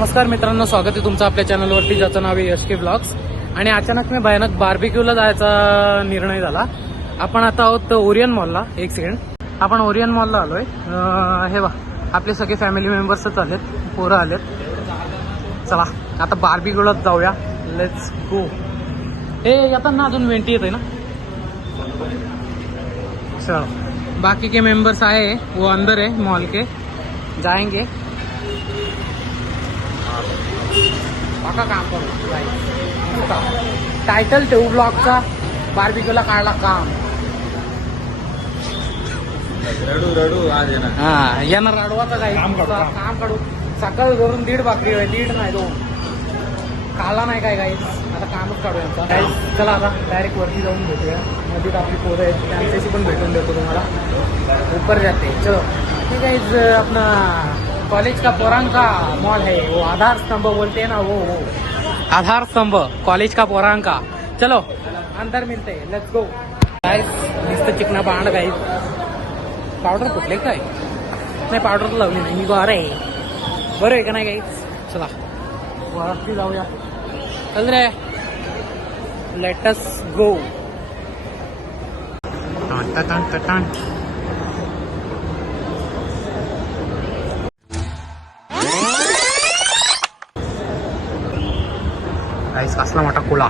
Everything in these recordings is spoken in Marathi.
नमस्कार मित्रांनो, स्वागत आहे तुमचं आपल्या चॅनलवरती, ज्याचं नाव आहे यशके ब्लॉग्स. आणि अचानक मी भयानक बार्बिक्यूला जायचा निर्णय झाला. आपण आता आहोत ओरियन मॉलला. एक सेकंड, आपण ओरियन मॉलला आलोय. हे बा, आपले सगळे फॅमिली मेंबर्सच आलेत, पोरं आलेत. चला आता बार्बिक्यूलाच जाऊया. Let's go. हे आता ना अजून 20 येत आहे ना. चलो, बाकी के मेंबर्स आए, वो अंदर है मॉल के, जाएंगे. पक्का काम करू. टायटल ठेवू ब्लॉगचा, बार्बिक्यूला काढला काम. रडू रडू आज येणार. हा, यांना रडवाचा काही काम काढू. सकाळ धरून 1.5 भाकरी आहे, 1.5 नाही 2. काला नाही काय काही, आता कामच काढू यांचा. चला आता डायरेक्ट वरती जाऊन भेटूया. मध्ये आपली पोरं आहेत, त्यांच्याशी पण भेटून देतो तुम्हाला. ऊपर जाते. चलो ठीक है. अपना कॉलेज का पोरांका मॉल है, वो आधार स्तंभ बोलते हैं ना, वो आधार स्तंभ कॉलेज का पोरांका. चलो अंदर मिलते हैं, लेट्स गो. गाइस नुसतं चिकना बांड गाइस. पावडर कुठले काय नाही, पावडर लावली नाही मी. बरं आहे का नाही गाइस. चला वरती जाऊया. चल रे, लेट अस गो. गाइस कसला मोठा कुला.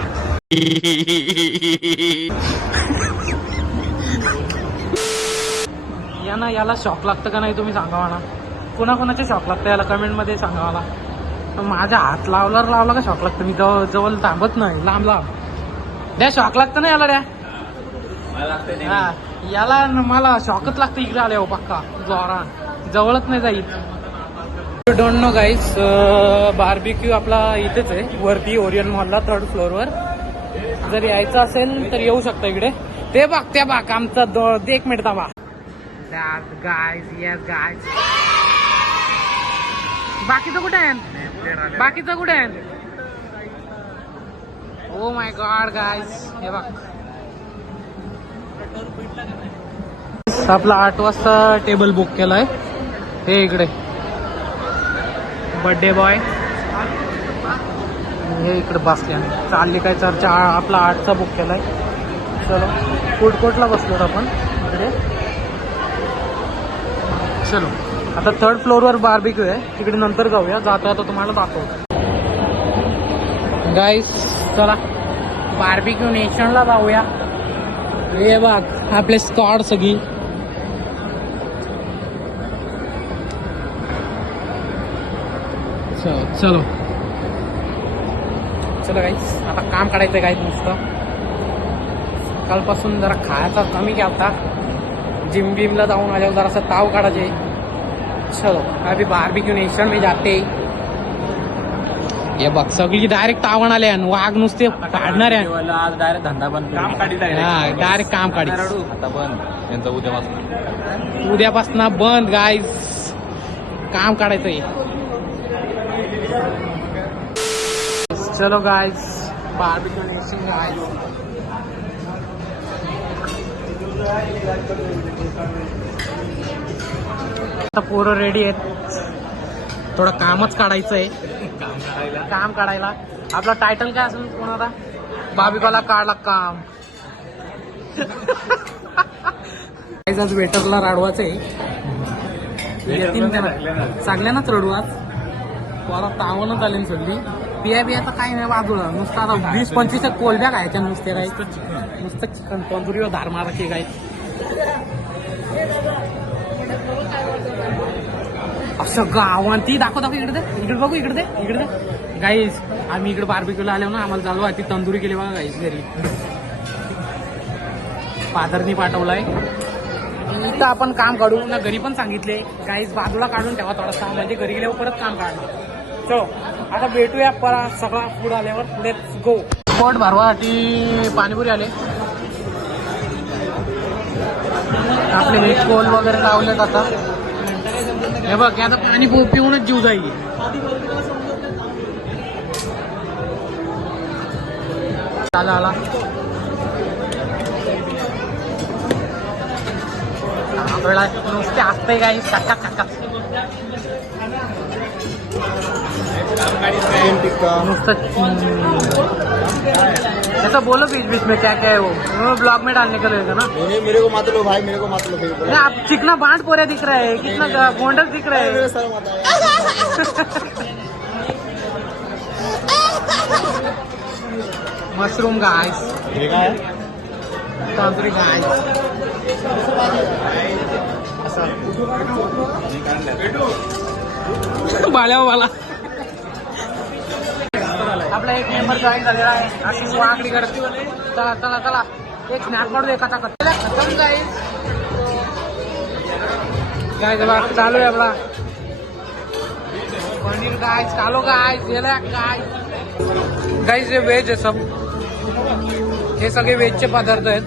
याला शॉक लागतं का नाही तुम्ही सांगा मला. कोणाकोणाचे शॉक लागतं याला कमेंट मध्ये सांगा मला. माझ्या हात लावला का शॉक लागतं. मी जवळ थांबत नाही, लांब द्या. शॉक लागतं ना याला, द्या. हा, याला मला शॉकच लागतं इकडे आल्या हो पक्का जोरा. जवळच नाही जाईल. डोंट नो गाईस, बार्बिक्यू आपला इथेच आहे वरती ओरियन मॉलला 3rd फ्लोअरवर. जर यायचं असेल तर येऊ शकता इकडे. ते बघ त्या बाग आमचा 1 मिनिट थांबा. Guys yes guys. बाकीचं कुठे आहे? ओ माय गॉड गाईज, हे बघ आपला 8 वाजता टेबल बुक केलाय. हे इकडे बर्थडे बॉय हे इकडे बसले. चालली काय चर्चा. आपला 8चा बुक केलाय. चलो फूड कोर्टला बसलो आपण इकडे. चलो आता 3rd फ्लोअरवर बार्बिक्यू आहे, तिकडे नंतर जाऊया. जाता तुम्हाला दाखवतो. गाईस चला बार्बिक्यू नेशनला जाऊया. हे बघ आपले स्क्वॉड सगळी. चलो गाईस आता काम काढायचं गाईस. नुसतं सकाळपासून जरा खायचा कमी केलता. जिम बिमला जाऊन आल्यावर जरासा ताव काढायचे. चलो अभी बार्बिक्यू नेशन में जाते. हे बघ सगळी डायरेक्ट तावण आले. वाघ नुसते काढणार आहे. आज डायरेक्ट धंदा बंद, काम काढी. हा, डायरेक्ट काम काढी. आता बंद त्यांचा उद्यापासून बंद गाईस. काम काढायचंय. चलो गाइस बार्बिक्यू नेशन गाइस. आता पोरं रेडी आहेत. थोडं कामच काढायचंय. काम काढायला आपला टायटल काय असेल कोणाला. बार्बिक्यूला काढला काम. आज वेटरला राडवाच आहे. सगळ्यांनाच रडू आज. मला तावणच आली सगळी. बियाचा काही नाही बाजूला. नुसतं आता 20-25 कोलब्या खायच्या नुसते काय. नुसतं चिकन तंदुरीवर धार मारायची काय. असं गावात ती दाखव इकडे बघू. इकडे गाईस आम्ही इकडे बार्बिक्यूला आलो ना. आम्हाला चालू आहे ती तंदुरी केली बघा गाईस घरी. फादरनी पाठवलाय. इथं आपण काम काढू ना. घरी पण सांगितले गाईस बाजूला काढून ठेवा थोडासा, म्हणजे घरी गेल्यावर परत काम काढणार. चलो आता भेटूया परत सगळा फूड आल्यावर. Let's go. पोट भरवासाठी पाणीपुरी आले. आपले हे कोल वगैरे लावलेत आता. हे बघ आता पाणी पिऊनच जीव जाईल. आला नुसते असतंय काही काका. ऐसा बोलो बीच बीच में क्या क्या है वो ब्लॉग में डालने का रहेगा ना। मेरे को मत लो भाई, मेरे को मत लो फिर नहीं, आप चिकना बांट पोरे दिख रहा है, कितना गोंडल दिख रहा है। सर मत आया। मशरूम गाइस, ठीक है तंदूरी गाइस, बाळ्यावाला आपला एक मेंबर जॉईन झालेला आहे। अशी वाकडी करते, चला चला चला एक स्नॅप काढू एका खतम गाइस। गाइस बघा चालू आहे आपला पनीर गाइस, कालो गाइस, येला गाइस। गाइस ये वेज आहे सब, हे सगळे वेजचे पदार्थ आहेत।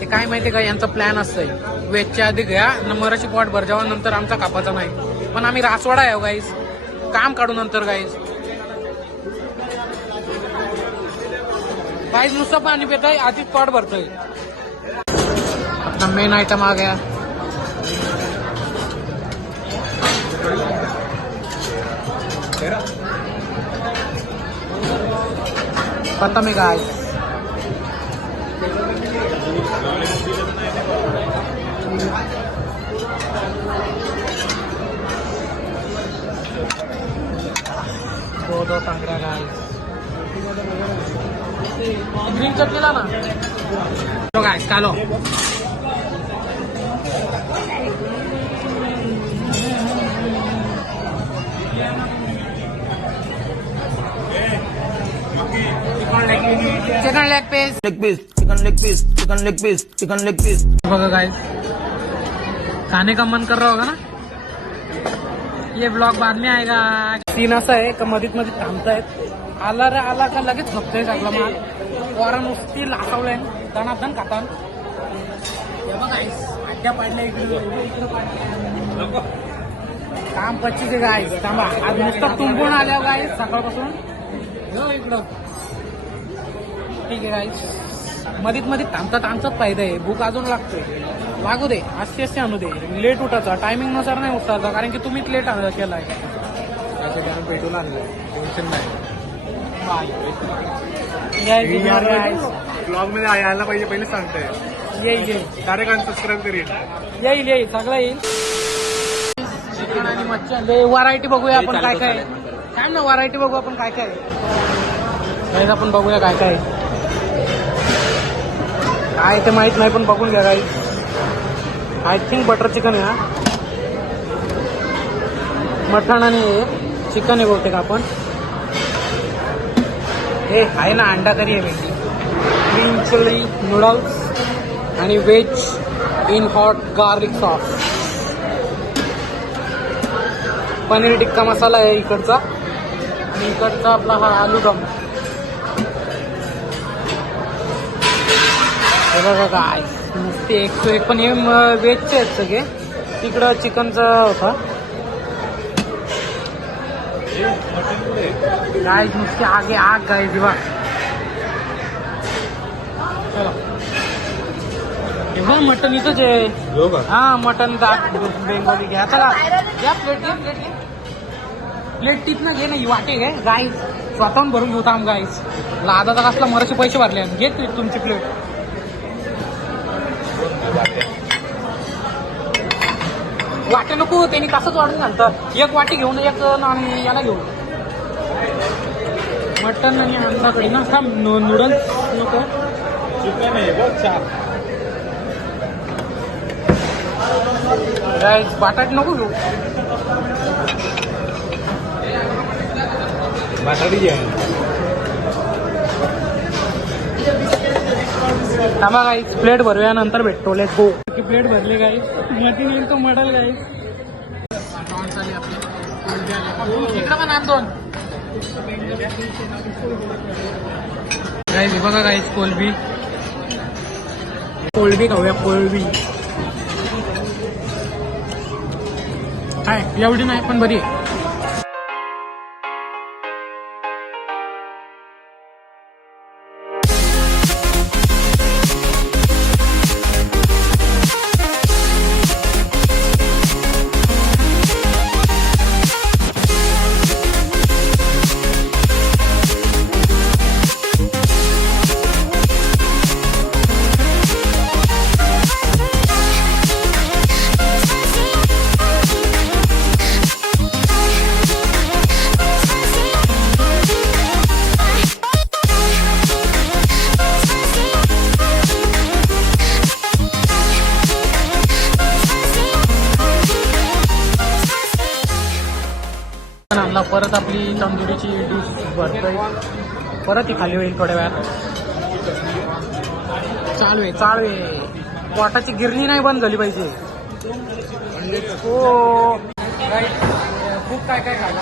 ते काय माहिती का, यांचा प्लॅन असतंय वेजच्या आधी घ्या नंबराची पॉट भर जावा, नंतर आमचा कापाचा नाही। पण आम्ही रासवाडा आहे गाईस, काम काढू नंतर गाईस। गाईस नुसतं पाणी पितंय, आधीच पॉट भरतोय। अपना मेन आइटम आ गया, पता में गाइस। दो टंगरा गाइस, ग्रीन चटनी ला ना। तो गाइस खा लो। Chicken leg piece, chicken leg piece, chicken leg piece, chicken leg piece. बघा गाइस, खाने का मन कर रहा होगा ना, ये ब्लॉग बाद में आएगा। सीन असा आहे का मधीत मध्ये थांबतायत, आला रे आला का लगेच खपतोय सगळा माल, वारा नुसती लाखवलंय दणादण खातान। अड्ड्या पाडल्या इकडे, काम 25 आहे गाईस। थांबा, आज नुसतं तुंबून आल्या गाईस सकाळपासून इकडं। ठीक आहे गाईस, मधीत मध्ये थांबतात, आमचाच फायदा आहे। भूक अजून लागतोय, लागू दे, असे आणू दे। लेट उठायचा, टायमिंग नुसार नाही उठायचा, कारण की तुम्हीच लेट केलाय। भेटून आणलं, टेन्शन नाही। ब्लॉग मध्ये यायला पाहिजे, पहिले सांगताय। येईल डायरेक्ट अनसबस्क्राईब करेल। येईल सगळं येईल। चिकन आणि मच्छी व्हरायटी बघूया आपण काय काय काय ना, व्हरायटी बघू आपण काय काय गाईस। आपण बघूया काय काय काय ते माहित नाही, पण बघून घ्या गाईस। आय थिंक बटर चिकन आहे हा, मटण आणि चिकन आहे बहुतेक। आपण हे आहे ना, अंडा करी आहे भेटली, ग्रीन चिली नूडल्स आणि veg in hot garlic sauce, paneer tikka masala आहे इकडचा, आणि इकडचा आपला हा आलू दम। हे बघा काय नुसते 101, पण हे वेजचे आहेत सगळे। तिकडं चिकनचा होता गाय, नुसते आगे आग गाय दिवा। चला एवढं मटन इथंच आहे, हा मटन दात बेंगोली घ्या। चला घ्या प्लेट, घ्या प्लेट, घ्या प्लेट टीप ना, घे ना, ही वाटे घे गाईस, स्वतःहून भरून घेऊ थांब गाईस। लादाचा कसला मराठी पैसे भरले, घे तुमची प्लेट। वाटे नको, त्यांनी कसंच वाढून घालतात, एक वाटी घेऊन एक याला घेऊ, मटन आणि अंडा कढी ना। थांब, नूडल्स नको, चिकन आहे बघ, छान। गाईस बटाट नको घेऊ, बटाटी घ्या। थांबा गाईस, प्लेट भरूया नंतर भेटतो। Let's go. प्लेट भरली गाईस, मटन येईल तो मडल गाईस। इकडं पण आण दोन गाईस। हे बघा गाईस, कोलबी खाऊया, कोलबी काय एवढी नाही पण बरी आहे। आणला परत आपली तंदुरीची डिश भरतोय. परत ही खाली होईल थोड्या वेळात. चालू आहे पोटाची गिरणी नाही बंद झाली पाहिजे. हो खूप काय काय खाल्लं.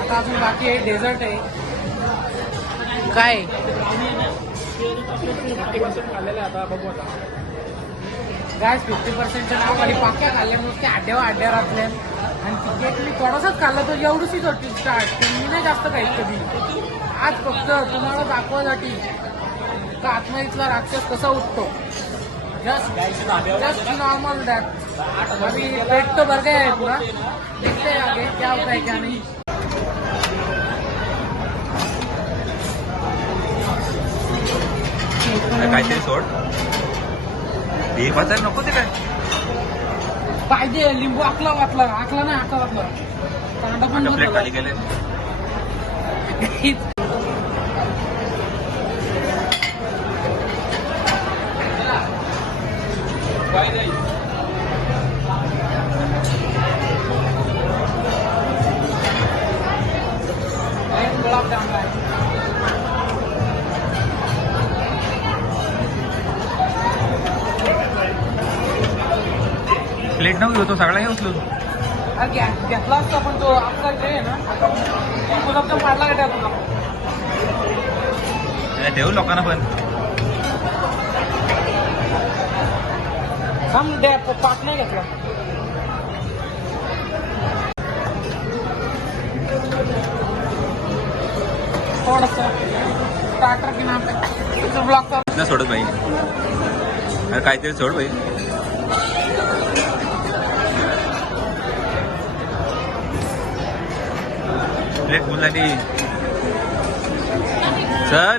आता अजून बाकी आहे. डेझर्ट आहे काय 50% खाल्लेलं आहे. आता बघू आता गायस 50%च्या नावाखाली पाक्या खाल्ल्या नुसते आड्या राहतल्या. आणि तिकीट मी थोडासाच खाल्ला तर एवढीच होती स्टार्ट. मी नाही जास्त काही कधी. आज फक्त तुम्हाला दाखवासाठी का आत्महत्येतला राक्षस कसा उठतो. Just normal that. अभी पेट तो भर गया है पूरा. देखते हैं आगे क्या होता है क्या नहीं. काहीतरी सोड हे बाजार नको ते काय पाहिजे. लिंबू आकला नाही आकला कांदा पण प्लेट खाली गेले. प्लेट नव्हती होतो सगळा हे उचलू. घेतला असता पण तो आपला आहे ना गुलाबजाम पाडला का त्यातून. ठेवू लोकांना पण पाक नाही घेतला. थोडंसं स्टार्टर की नाम पे ब्लॉक कर. सोडत भाई अरे काहीतरी सोड भाई. प्लेट फुल झाली. चल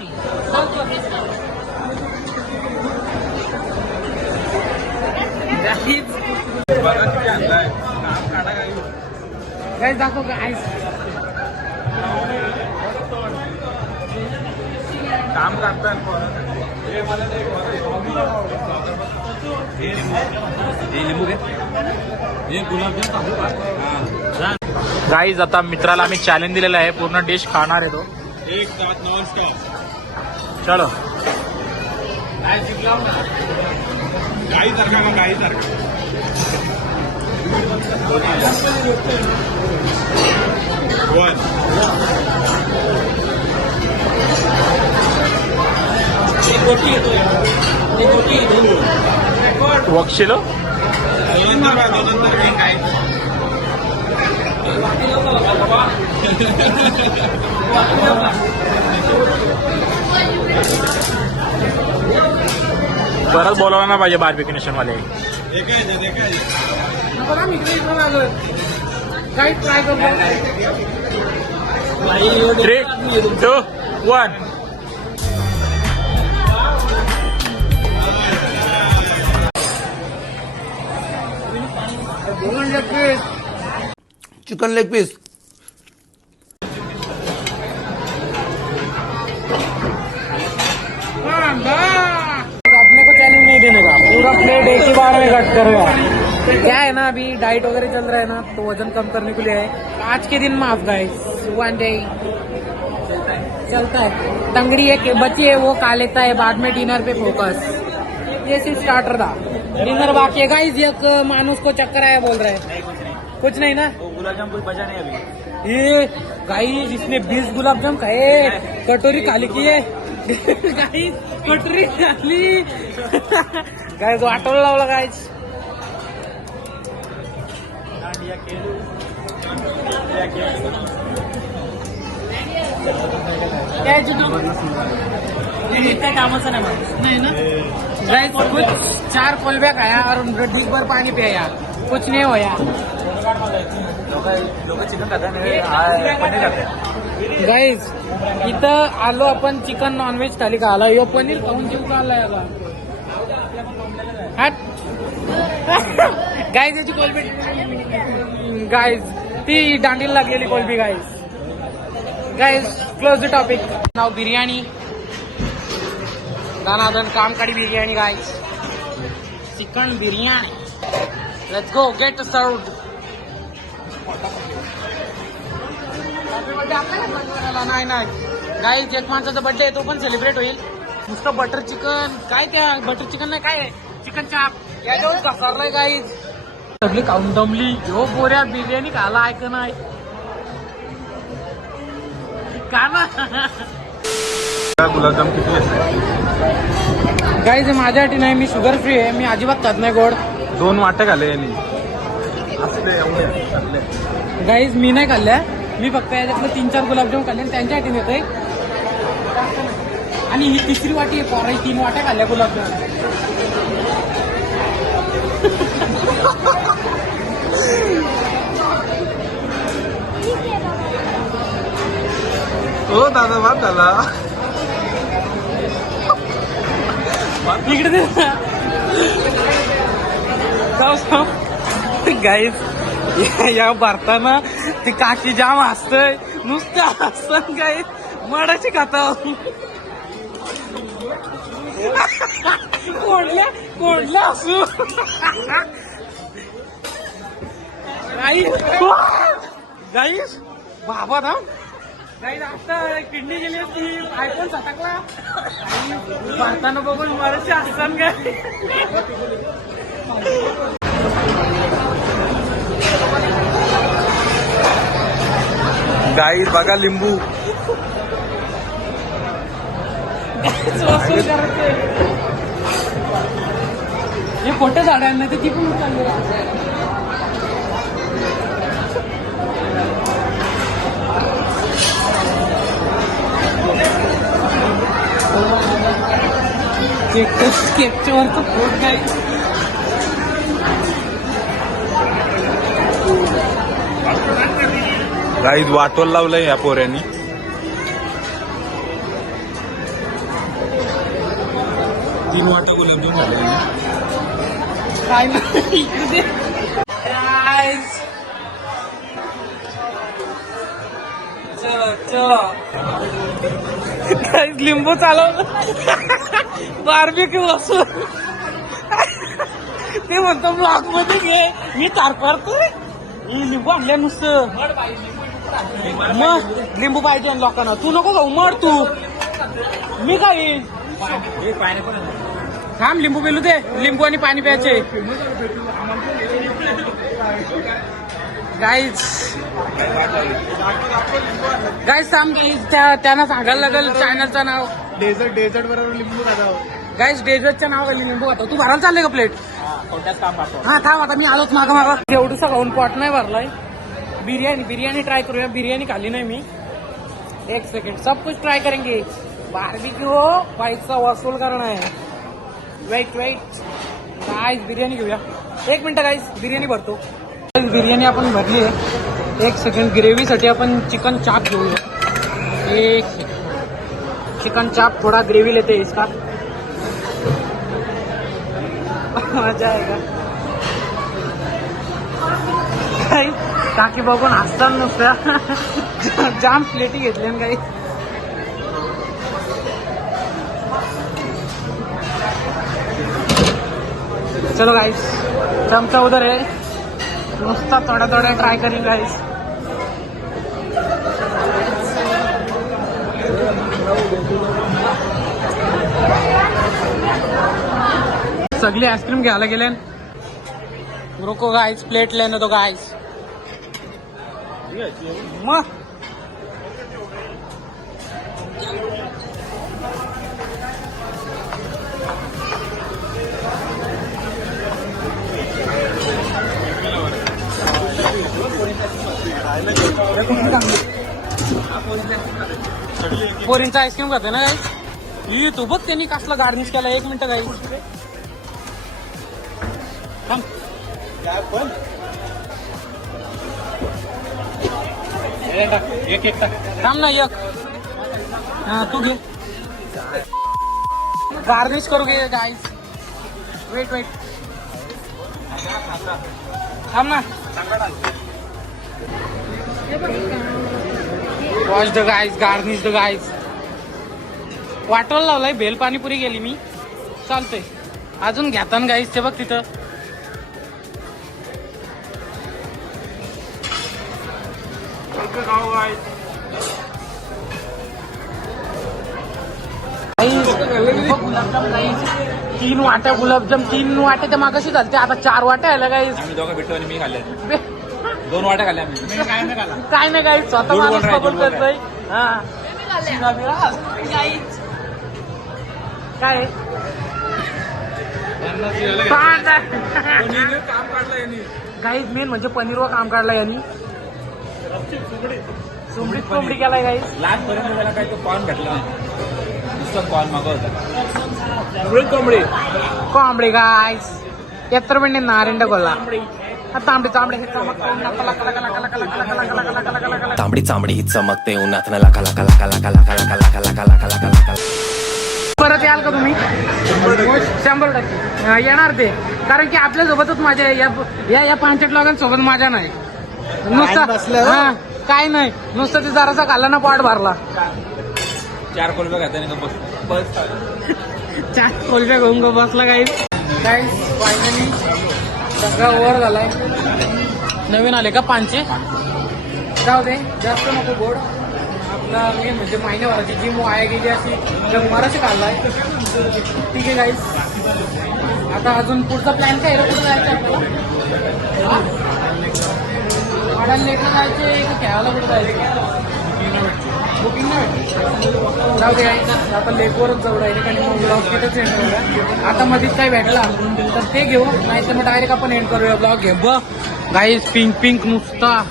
गाइस दाखव गाइस. काम करतात लिंबू घे. गाइस आता मित्राला आम्ही चॅलेंज दिलेलं आहे. पूर्ण डिश खाणार आहे तो. एक साथ नॉन चलो गाई सारखा वन वक्षिलो नंतर काय परत बोलवलं ना पाहिजे बार्बेक्यू नेशन वाले. Three two one. Chicken leg piece. अपने को चैलेंज नहीं देने का. पूरा प्लेट एक ही बार में कट करेगा. क्या है ना अभी डाइट वगैरह चल रहा है ना तो वजन कम करने के लिए है. आज के दिन माफ गाइस. वन डे चलता है. तंगड़ी एक बची है वो खा लेता है. बाद में डिनर पे फोकस. ये सिर्फ स्टार्टर था. डिनर बाकी है गाइस. एक मानुस को चक्कर आया बोल रहे हैं. कुछ नहीं ना. गुलाबजाम कुछ बचा नहीं अभी. ये गाइस इसने 20 गुलाबजाम खाए. कटोरी खाली की है गाइस. कटोरी खाली गाइस. वाटोला लावला गाइस. काय कामाचं नाही ना गाइस. कुछ 4 कोलब्या खाया और ढीक भर पानी पिया. कुछ नहीं होया. लोक चिकन खातात पनीर खातात. गाईज इथं आलो आपण चिकन नॉनव्हेज थाली खायला. यो पनीर खाऊन जीव खाल्लाय का हट. गाईज याची कोलबी गाईज ती दांडीला लागलेली कोलबी. Guys close the topic. नाव बिर्याणी. दानादन कामकाडी biryani guys. Chicken biryani. Let's go get served. Happy birthday आपल्याला नाही नाही गाईज एक माणसाचा बर्थडे आहे तो पण सेलिब्रेट होईल. नुसतं बटर चिकन काय त्या बटर चिकन नाही काय चिकन चाप याच्यावर घसरलाय गाईज. सगळी खाऊन दमली हो बोऱ्या बिर्याणी खायला ऐक नाही का ना. गुलाबजाम किती असते? गाईज माझ्यासाठी नाही मी शुगर फ्री आहे मी अजिबात खात नाही गोड. 2 वाटे खाले यांनी असले एवढे खाल्ले. गाईज मी नाही खाल्ल्या मी फक्त याच्यातलं 3-4 गुलाबजाम खाल्ले आणि त्यांच्यासाठी नेतोय आणि ही तिसरी वाटी आहे पोराई 3 वाट्या खाल्ल्या गुलाबजाम. हो दादा बात झाला. इकडे गाईज या भारतानं ती काकी जाम हसतय नुसतं हसत गाईज मडाची खाता कोणल्या असू गाईज बाबा ना गाईज आता किडनी गेली असती आयफोन सटकला भारतानं बघून मराठी असताना काय. गाईस बघा लिंबू वसूल करते हे खोटे झाडांना ते ती पण चालली. केकच्या वरचं फोट काय गाईस वाटोल लावलंय या पोऱ्यांनी. तीन वाटा गुलाबजाम झाले. काय नाही चलो काहीच लिंबू चालवलं बार्बेक्यू असं ते म्हणतो ब्लॉक मध्ये घे मी तार करतोय मी लिंबू आणल्या नुसतं मग लिंबू पाहिजे लोकांना तू नको खाऊ मर तू मी काय थांब लिंबू पेलू दे लिंबू आणि पाणी प्यायचे गाईज थांब त्यांना सांगायला लागेल चॅनलचं नाव डेझर्ट बरोबर लिंबू खातो. गाईज डेझर्टच्या नावाखाली लिंबू खातो तू भरायला चालले का प्लेट हा थांब आता मी आलोच मागा एवढंसं खाऊन पोट नाही भरलाय. बिर्याणी ट्राय करूया बिर्याणी खाल्ली नाही मी. एक सेकंड सब कुछ ट्राय करेंगे बार्बेक्यू हो पैसा वसूल करना है. वेट गाईज बिर्याणी घेऊया 1 मिनिट गाईज बिर्याणी भरतो. बिर्याणी आपण भरली आहे 1 सेकंड ग्रेव्हीसाठी आपण चिकन चाप घेऊया 1 सेकंड चिकन चाप थोडा ग्रेव्ही लेते इसका मजा आहे काही टाकी बघून हसताना नुसत्या जाम प्लेटी घेतल्या काही. चलो गाइस चमचा उधर है नुसता थोड़ा ट्राय करेन गाइस. सगळी आईस्क्रीम घ्यायला गेले रुको गाइस प्लेट लेने दो गाइस. मग पोरींचा आईस्क्रीम खाते ना गाईस. ही तू बघ त्यांनी कसला गार्निश केला 1 मिनिट गाईस. एक थांब ना एक हा तू घे गार्निश करू घे गाईस. वेट थांब ना. Watch the guys garnish the guys. वाटोला लावलाय भेल पाणीपुरी गेली मी चालतंय अजून घेताना गाईज ते बघ तिथं. गुलाबजाम गाईस 3 वाट्या गुलाबजाम 3 वाट्या त्या मागाशी झालते आता 4 वाट्या आल्या गाईस. आम्ही दोघं भेटतो आणि मी खाल्ले 2 वाट्या खाल्ल्या आम्ही. काय नाही गाईस स्वतः दूर माणूस बोल रहा है, बघून दूर बोल रहा करतोय. हा काय काम काढलं यांनी. गाईस मेन म्हणजे पनीरवर काम काढला यांनी. सुमडीत कोंबडी केलाय गाईस. लास्ट पर्यंत त्याला काही तो कॉर्न भेटला नाही. नुसतं कॉर्न मागवता. कोंबडी गाईस 70 रुपये नारेंड कोल्हा तांबडी तांबडी हे तांबडी चांबडी चमकते उन्हात लका लका लका लका लका लका लका लका लका लका लका. परत याल का तुम्ही 100% येणार ते. कारण की आपल्या सोबतच माझ्या या 5 लोकांसोबत माझ्या नाही नुसतं. हा काय नाही नुसतं ते जरासा खाल्ला ना पाठ भरला. 4 कोलबे खाता नाही का बस 4 कोलब्या घेऊन गो बसला काही फायनली सगळा ओव्हर झालाय. नवीन आले का 500 जाऊ दे जास्त नको गोड. आपला मेन म्हणजे महिन्याभराची जी वाया गेली अशी मराठी खाल्लाय. ठीक आहे गाईस. आता अजून पुढचा प्लॅन काय आहे? कुठं जायचं आपल्याला? वाडायला लेटला जायचे का खेळायला कुठं जायचं? बुकिंग नाही जाऊ दे गाईस. आता लेकवरच जाऊ डायरेक्ट आणि मग ब्लॉग तिथंच एंड करूया. आता मध्येच काही भेटला तर ते घेऊ नाही तर मग डायरेक्ट आपण एंड करूया ब्लॉग. घे ब गाईस पिंक पिंक नुसता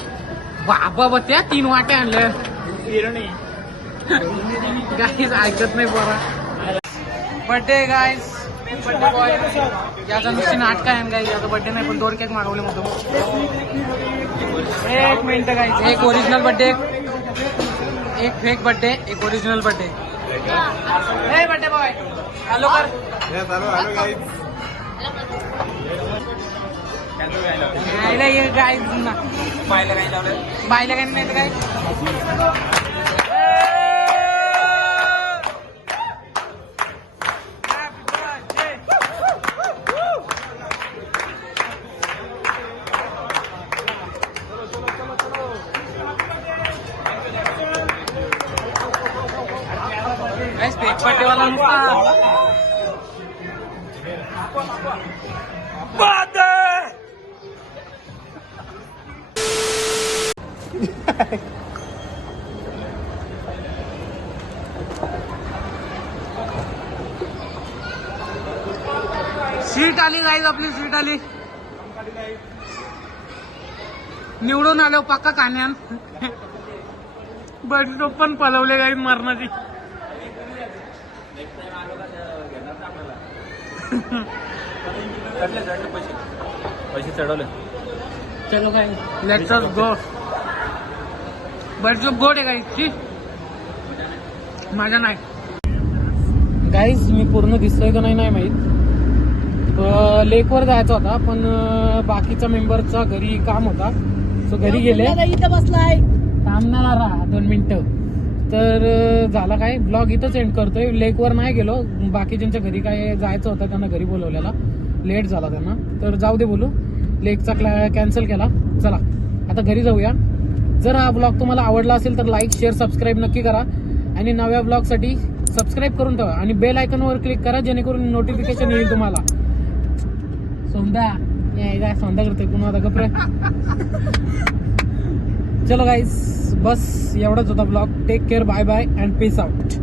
बाबा ब त्या 3 वाट्या आणल्या गाईस. ऐकत नाही बरा. बर्थडे गाईस. बर्थडे बॉय याचा नुसती नाटक आहे गाईस. याचा बर्थडे नाही पण 2 केक मागवले मग. 1 मिनिट गाईस. एक ओरिजिनल बर्थडे एक फेक बर्थडे एक ओरिजिनल बर्थडे. हे बर्थडे बॉय हॅलो कर. गाईस पाहिलं काही लावलं बायला काही नाही काय. बर्थडेवाला नुसता सीट आली गाईज. आपली सीट आली. निवडून आलो पक्का कान्यान. बर्थडे पण पलवले गाईज मरणाची. पैसे चढवले. चलो गाईज लेट्स गो. बर्थडे गोड आहे गाईजची. माझ्या नाही गाईज. मी पूर्ण दिसतोय का नाही माहित. लेकवर जायचा होता पण बाकीच्या मेंबरचा घरी काम होता सो घरी गेले. इथं बसलाय थांबणार राहा 2 मिनिटं. तर झाला काय ब्लॉग इथंच एंड करतोय. लेकवर नाही गेलो. बाकीच्यांच्या घरी काय जायचं होतं त्यांना घरी बोलवलेला. लेट झाला त्यांना तर जाऊ दे बोलू. लेकचा कॅन्सल केला. चला आता घरी जाऊया. जर हा ब्लॉग तुम्हाला आवडला असेल तर लाईक शेअर सबस्क्राईब नक्की करा. आणि नव्या ब्लॉगसाठी सबस्क्राईब करून ठेवा आणि बेल आयकॉनवर क्लिक करा जेणेकरून नोटिफिकेशन येईल तुम्हाला. सौंदा काय सौंदा करतोय कुणा आता गप्र. चलो गाईस बस एवढाच होता blog. Take care bye bye and peace out.